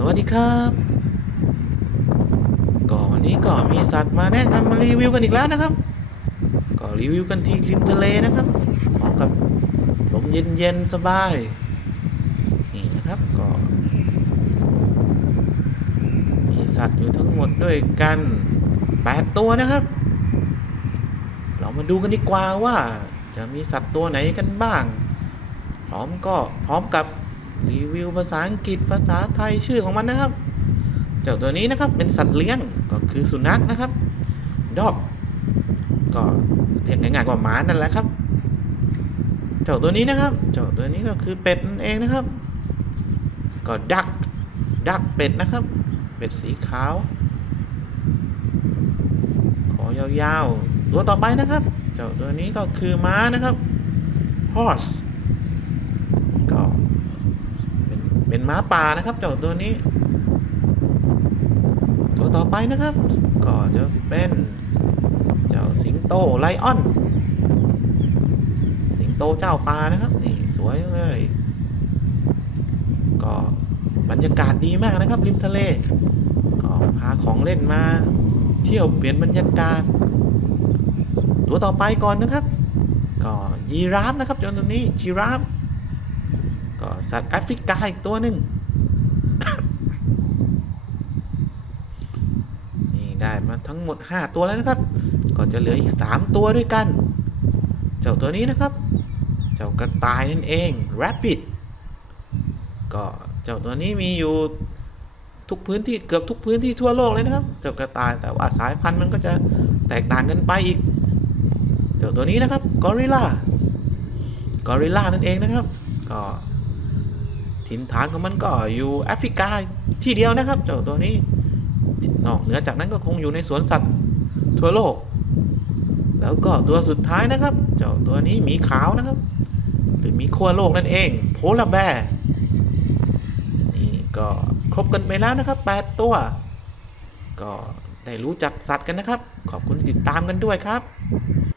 สวัสดีครับ ก็วันนี้ก็มีสัตว์มาแนะนำมารีวิวกันอีกแล้วนะครับ ก็รีวิวกันที่ริมทะเลนะครับพร้อมกับลมเย็นๆสบาย นี่นะครับก็ มีสัตว์อยู่ทั้งหมดด้วยกัน8ตัวนะครับ เรามาดูกันดีกว่าว่าจะมีสัตว์ตัวไหนกันบ้าง พร้อมก็พร้อมกับ รีวิวภาษาอังกฤษภาษาไทยชื่อของมันนะครับ เจ้าตัวนี้นะครับเป็นสัตว์เลี้ยงก็คือสุนัขนะครับดอกก็เรียกง่ายๆว่าหมานั่นแหละครับ เจ้าตัวนี้นะครับ เจ้าตัวนี้ก็คือเป็ดนั่นเองนะครับ ก็ดักดักเป็ดนะครับ เป็ดสีขาวขอยาวๆตัวต่อไปนะครับ เจ้าตัวนี้ก็คือม้านะครับ horse ก็ เป็นม้าป่านะครับเจ้าตัวนี้ ตัวต่อไปนะครับ ก็จะเป็นเจ้าสิงโตไลออน สิงโตเจ้าป่านะครับนี่สวยเลย ก็บรรยากาศดีมากนะครับริมทะเล ก็พาของเล่นมา เที่ยวเปลี่ยนบรรยากาศ ตัวต่อไปก่อนนะครับ ก็ยีราฟนะครับจนตัวนี้ยีราฟ ก็สัตว์แอฟริกาอีกตัวหนึ่งนี่ได้มาทั้งหมด 5 ตัวแล้วนะครับ ก็จะเหลืออีก 3 ตัวด้วยกัน เจ้าตัวนี้นะครับ เจ้ากระต่ายนั่นเอง rabbit ก็เจ้าตัวนี้มีอยู่ทุกพื้นที่เกือบทุกพื้นที่ทั่วโลกเลยนะครับ เจ้ากระต่ายแต่ว่าสายพันธุ์มันก็จะแตกต่างกันไปอีก เจ้าตัวนี้นะครับกอริลลากอริลลานั่นเองนะครับ ก็ ถิ่นฐานของมันก็อยู่แอฟริกาที่เดียวนะครับเจ้าตัวนี้นอกเหนือจากนั้นก็คงอยู่ในสวนสัตว์ทั่วโลก แล้วก็ตัวสุดท้ายนะครับ เจ้าตัวนี้หมีขาวนะครับ หรือหมีขั้วโลกนั่นเอง โพลาร์แบร์นี่ก็ครบกันไปแล้วนะครับ 8 ตัว ก็ได้รู้จักสัตว์กันนะครับ ขอบคุณที่ติดตามกันด้วยครับ